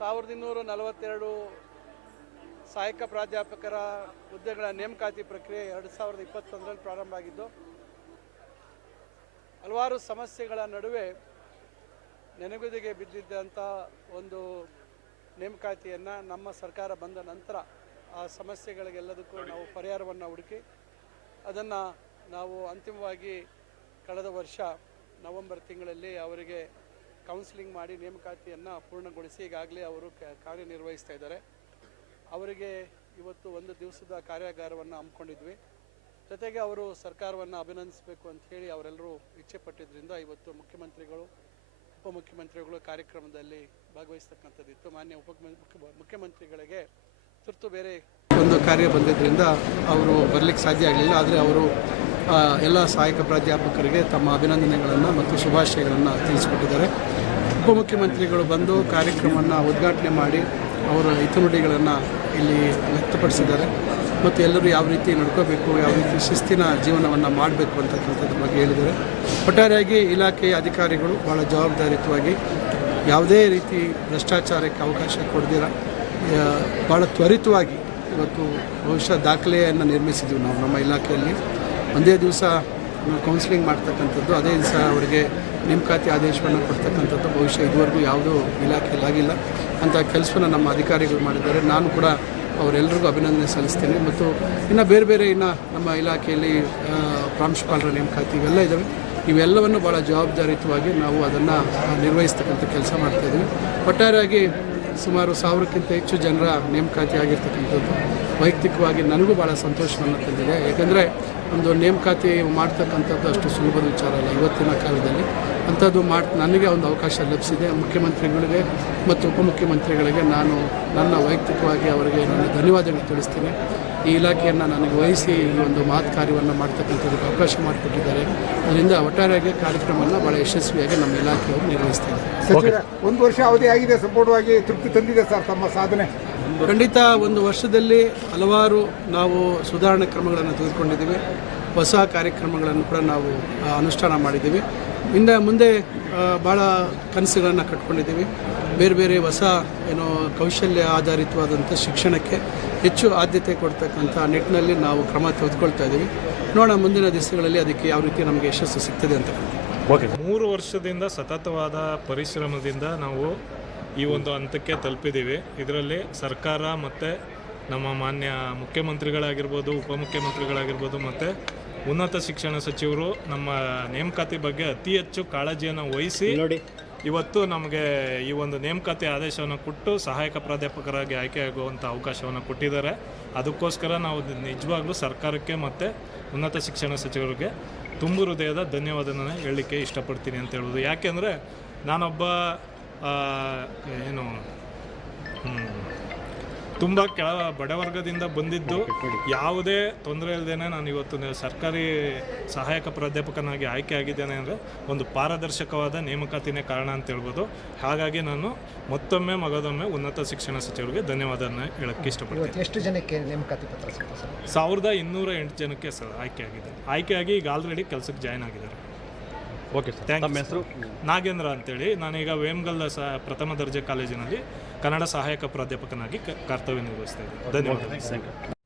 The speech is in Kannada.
1242 ಸಹಾಯಕ ಪ್ರಾಧ್ಯಾಪಕರ ಹುದ್ದೆಗಳ ನೇಮಕಾತಿ ಪ್ರಕ್ರಿಯೆ 2021ರಲ್ಲಿ ಪ್ರಾರಂಭ ಆಗಿದ್ದು, ಹಲವಾರು ಸಮಸ್ಯೆಗಳ ನಡುವೆ ನೆನೆಗುದಿಗೆ ಬಿದ್ದಿದ್ದಂಥ ಒಂದು ನೇಮಕಾತಿಯನ್ನು ನಮ್ಮ ಸರ್ಕಾರ ಬಂದ ನಂತರ ಆ ಸಮಸ್ಯೆಗಳಿಗೆಲ್ಲದಕ್ಕೂ ನಾವು ಪರಿಹಾರವನ್ನು ಹುಡುಕಿ ಅದನ್ನು ನಾವು ಅಂತಿಮವಾಗಿ ಕಳೆದ ವರ್ಷ ನವೆಂಬರ್ ತಿಂಗಳಲ್ಲಿ ಅವರಿಗೆ ಕೌನ್ಸಿಲಿಂಗ್ ಮಾಡಿ ನೇಮಕಾತಿಯನ್ನು ಪೂರ್ಣಗೊಳಿಸಿ ಈಗಾಗಲೇ ಅವರು ಕಾರ್ಯನಿರ್ವಹಿಸ್ತಾ ಇದ್ದಾರೆ. ಅವರಿಗೆ ಇವತ್ತು ಒಂದು ದಿವಸದ ಕಾರ್ಯಾಗಾರವನ್ನು ಹಮ್ಮಿಕೊಂಡಿದ್ವಿ. ಜೊತೆಗೆ ಅವರು ಸರ್ಕಾರವನ್ನು ಅಭಿನಂದಿಸಬೇಕು ಅಂತ ಹೇಳಿ ಅವರೆಲ್ಲರೂ ಇಚ್ಛೆ ಪಟ್ಟಿದ್ದರಿಂದ ಇವತ್ತು ಮುಖ್ಯಮಂತ್ರಿಗಳು, ಉಪಮುಖ್ಯಮಂತ್ರಿಗಳು ಕಾರ್ಯಕ್ರಮದಲ್ಲಿ ಭಾಗವಹಿಸ್ತಕ್ಕಂಥದ್ದಿತ್ತು. ಮಾನ್ಯ ಮುಖ್ಯಮಂತ್ರಿಗಳಿಗೆ ತುರ್ತು ಬೇರೆ ಒಂದು ಕಾರ್ಯ ಬಂದಿದ್ದರಿಂದ ಅವರು ಬರಲಿಕ್ಕೆ ಸಾಧ್ಯ ಆಗಲಿಲ್ಲ. ಆದರೆ ಅವರು ಎಲ್ಲ ಸಹಾಯಕ ಪ್ರಾಧ್ಯಾಪಕರಿಗೆ ತಮ್ಮ ಅಭಿನಂದನೆಗಳನ್ನು ಮತ್ತು ಶುಭಾಶಯಗಳನ್ನು ತಿಳಿಸಿಕೊಟ್ಟಿದ್ದಾರೆ. ಉಪಮುಖ್ಯಮಂತ್ರಿಗಳು ಬಂದು ಕಾರ್ಯಕ್ರಮವನ್ನು ಉದ್ಘಾಟನೆ ಮಾಡಿ ಅವರ ಹಿತನುಡಿಗಳನ್ನು ಇಲ್ಲಿ ವ್ಯಕ್ತಪಡಿಸಿದ್ದಾರೆ ಮತ್ತು ಎಲ್ಲರೂ ಯಾವ ರೀತಿ ನಡ್ಕೋಬೇಕು, ಯಾವ ರೀತಿ ಶಿಸ್ತಿನ ಜೀವನವನ್ನು ಮಾಡಬೇಕು ಅಂತಕ್ಕಂಥದ್ರ ಬಗ್ಗೆ ಹೇಳಿದ್ದಾರೆ. ಒಟ್ಟಾರೆಯಾಗಿ ಇಲಾಖೆಯ ಅಧಿಕಾರಿಗಳು ಭಾಳ ಜವಾಬ್ದಾರಿಯುತವಾಗಿ ಯಾವುದೇ ರೀತಿ ಭ್ರಷ್ಟಾಚಾರಕ್ಕೆ ಅವಕಾಶ ಕೊಡದಿರ ಭಾಳ ತ್ವರಿತವಾಗಿ ಇವತ್ತು ಬಹುಶಃ ದಾಖಲೆಯನ್ನು ನಿರ್ಮಿಸಿದ್ದೀವಿ ನಾವು ನಮ್ಮ ಇಲಾಖೆಯಲ್ಲಿ. ಒಂದೇ ದಿವಸ ಕೌನ್ಸಿಲಿಂಗ್ ಮಾಡ್ತಕ್ಕಂಥದ್ದು, ಅದೇ ದಿವಸ ಅವರಿಗೆ ನೇಮಕಾತಿ ಆದೇಶವನ್ನು ಕೊಡ್ತಕ್ಕಂಥದ್ದು ಬಹುಶಃ ಇದುವರೆಗೂ ಯಾವುದೂ ಇಲಾಖೆಯಲ್ಲಿ ಆಗಿಲ್ಲ. ಅಂಥ ಕೆಲಸವನ್ನು ನಮ್ಮ ಅಧಿಕಾರಿಗಳು ಮಾಡಿದ್ದಾರೆ. ನಾನು ಕೂಡ ಅವರೆಲ್ಲರಿಗೂ ಅಭಿನಂದನೆ ಸಲ್ಲಿಸ್ತೇನೆ. ಮತ್ತು ಇನ್ನು ಬೇರೆ ಬೇರೆ ಇನ್ನು ನಮ್ಮ ಇಲಾಖೆಯಲ್ಲಿ ಪ್ರಾಂಶುಪಾಲರ ನೇಮಕಾತಿ ಇವೆಲ್ಲ ಇದ್ದಾವೆ. ಇವೆಲ್ಲವನ್ನು ಭಾಳ ಜವಾಬ್ದಾರಿಯುತವಾಗಿ ನಾವು ಅದನ್ನು ನಿರ್ವಹಿಸ್ತಕ್ಕಂಥ ಕೆಲಸ ಮಾಡ್ತಾಯಿದ್ದೀವಿ. ಒಟ್ಟಾರೆಯಾಗಿ ಸುಮಾರು 1000ಕ್ಕಿಂತ ಹೆಚ್ಚು ಜನರ ನೇಮಕಾತಿ ಆಗಿರ್ತಕ್ಕಂಥದ್ದು ವೈಯಕ್ತಿಕವಾಗಿ ನನಗೂ ಭಾಳ ಸಂತೋಷವನ್ನು ತಂದಿದೆ. ಏಕೆಂದರೆ ಒಂದು ನೇಮಕಾತಿ ಮಾಡ್ತಕ್ಕಂಥದ್ದು ಅಷ್ಟು ಸುಲಭದ ವಿಚಾರ ಅಲ್ಲ ಇವತ್ತಿನ ಕಾಲದಲ್ಲಿ. ಅಂಥದ್ದು ನನಗೆ ಒಂದು ಅವಕಾಶ ಲಭಿಸಿದೆ. ಮುಖ್ಯಮಂತ್ರಿಗಳಿಗೆ ಮತ್ತು ಉಪಮುಖ್ಯಮಂತ್ರಿಗಳಿಗೆ ನಾನು ನನ್ನ ವೈಯಕ್ತಿಕವಾಗಿ ಅವರಿಗೆ ನನ್ನ ಧನ್ಯವಾದಗಳು ತಿಳಿಸ್ತೀನಿ. ಈ ಇಲಾಖೆಯನ್ನು ನನಗೆ ವಹಿಸಿ ಈ ಒಂದು ಮಹತ್ ಕಾರ್ಯವನ್ನು ಮಾಡ್ತಕ್ಕಂಥದ್ದಕ್ಕೆ ಅವಕಾಶ ಮಾಡಿಕೊಟ್ಟಿದ್ದಾರೆ. ಅದರಿಂದ ಒಟ್ಟಾರೆಯಾಗಿ ಕಾರ್ಯಕ್ರಮವನ್ನು ಭಾಳ ಯಶಸ್ವಿಯಾಗಿ ನಮ್ಮ ಇಲಾಖೆಯವರು ನಿರ್ವಹಿಸ್ತಾ ಇದ್ದಾರೆ. ಒಂದು ವರ್ಷ ಅವಧಿ ಆಗಿದೆ, ಸಂಪೂರ್ಣವಾಗಿ ತೃಪ್ತಿ ತಂದಿದೆ ಸರ್ ತಮ್ಮ ಸಾಧನೆ? ಖಂಡಿತ ಒಂದು ವರ್ಷದಲ್ಲಿ ಹಲವಾರು ನಾವು ಸುಧಾರಣೆ ಕ್ರಮಗಳನ್ನು ತೆಗೆದುಕೊಂಡಿದ್ದೀವಿ. ಹೊಸ ಕಾರ್ಯಕ್ರಮಗಳನ್ನು ಕೂಡ ನಾವು ಅನುಷ್ಠಾನ ಮಾಡಿದ್ದೀವಿ. ಮುಂದೆ ಭಾಳ ಕನಸುಗಳನ್ನು ಕಟ್ಕೊಂಡಿದ್ದೀವಿ. ಬೇರೆ ಬೇರೆ ಹೊಸ ಕೌಶಲ್ಯ ಆಧಾರಿತವಾದಂಥ ಶಿಕ್ಷಣಕ್ಕೆ ಹೆಚ್ಚು ಆದ್ಯತೆ ಕೊಡ್ತಕ್ಕಂಥ ನಿಟ್ಟಿನಲ್ಲಿ ನಾವು ಕ್ರಮ ತೆಗೆದುಕೊಳ್ತಾ ಇದ್ದೀವಿ. ನೋಡೋಣ ಮುಂದಿನ ದಿವಸಗಳಲ್ಲಿ ಅದಕ್ಕೆ ಯಾವ ರೀತಿ ನಮಗೆ ಯಶಸ್ಸು ಸಿಗ್ತದೆ ಅಂತ. ಓಕೆ, 3 ವರ್ಷದಿಂದ ಸತತವಾದ ಪರಿಶ್ರಮದಿಂದ ನಾವು ಈ ಒಂದು ಹಂತಕ್ಕೆ ತಲುಪಿದ್ದೀವಿ. ಇದರಲ್ಲಿ ಸರ್ಕಾರ ಮತ್ತು ನಮ್ಮ ಮಾನ್ಯ ಮುಖ್ಯಮಂತ್ರಿಗಳಾಗಿರ್ಬೋದು, ಉಪಮುಖ್ಯಮಂತ್ರಿಗಳಾಗಿರ್ಬೋದು ಮತ್ತು ಉನ್ನತ ಶಿಕ್ಷಣ ಸಚಿವರು ನಮ್ಮ ನೇಮಕಾತಿ ಬಗ್ಗೆ ಅತಿ ಹೆಚ್ಚು ಕಾಳಜಿಯನ್ನು ವಹಿಸಿ ಇವತ್ತು ನಮಗೆ ಈ ಒಂದು ನೇಮಕಾತಿ ಆದೇಶವನ್ನು ಕೊಟ್ಟು ಸಹಾಯಕ ಪ್ರಾಧ್ಯಾಪಕರಾಗಿ ಆಯ್ಕೆಯಾಗುವಂಥ ಅವಕಾಶವನ್ನು ಕೊಟ್ಟಿದ್ದಾರೆ. ಅದಕ್ಕೋಸ್ಕರ ನಾವು ನಿಜವಾಗ್ಲೂ ಸರ್ಕಾರಕ್ಕೆ ಮತ್ತು ಉನ್ನತ ಶಿಕ್ಷಣ ಸಚಿವರಿಗೆ ತುಂಬ ಹೃದಯದ ಧನ್ಯವಾದನ ಹೇಳಲಿಕ್ಕೆ ಇಷ್ಟಪಡ್ತೀನಿ ಅಂತ ಹೇಳ್ಬೋದು. ಯಾಕೆಂದರೆ ನಾನೊಬ್ಬ ತುಂಬ ಬಡವರ್ಗದಿಂದ ಬಂದಿದ್ದು, ಯಾವುದೇ ತೊಂದರೆ ಇಲ್ಲದೇ ನಾನು ಇವತ್ತು ಸರ್ಕಾರಿ ಸಹಾಯಕ ಪ್ರಾಧ್ಯಾಪಕನಾಗಿ ಆಯ್ಕೆ ಆಗಿದ್ದೇನೆ ಅಂದರೆ ಒಂದು ಪಾರದರ್ಶಕವಾದ ನೇಮಕಾತಿನೇ ಕಾರಣ ಅಂತ ಹೇಳ್ಬೋದು. ಹಾಗಾಗಿ ನಾನು ಮತ್ತೊಮ್ಮೆ ಮಗದೊಮ್ಮೆ ಉನ್ನತ ಶಿಕ್ಷಣ ಸಚಿವರಿಗೆ ಧನ್ಯವಾದನ ಹೇಳೋಕ್ಕೆ ಇಷ್ಟಪಡ್ತೀನಿ. ಎಷ್ಟು ಜನಕ್ಕೆ ನೇಮಕಾತಿ ಪತ್ರ? 1208 ಜನಕ್ಕೆ ಆಯ್ಕೆಯಾಗಿ ಈಗ ಆಲ್ರೆಡಿ ಕೆಲಸಕ್ಕೆ ಜಾಯ್ನ್ ಆಗಿದ್ದಾರೆ. Okay sir, thank you. ಹೆಸರು ನಾಗೇಂದ್ರ ಅಂತೇಳಿ. ನಾನೀಗ ವೇಮಗಲ್ ಪ್ರಥಮ ದರ್ಜೆ ಕಾಲೇಜಿನಲ್ಲಿ ಕನ್ನಡ ಸಹಾಯಕ ಪ್ರಾಧ್ಯಾಪಕನಾಗಿ ಕರ್ತವ್ಯ ನಿರ್ವಹಿಸ್ತಾ ಇದ್ದೀನಿ. ಧನ್ಯವಾದ.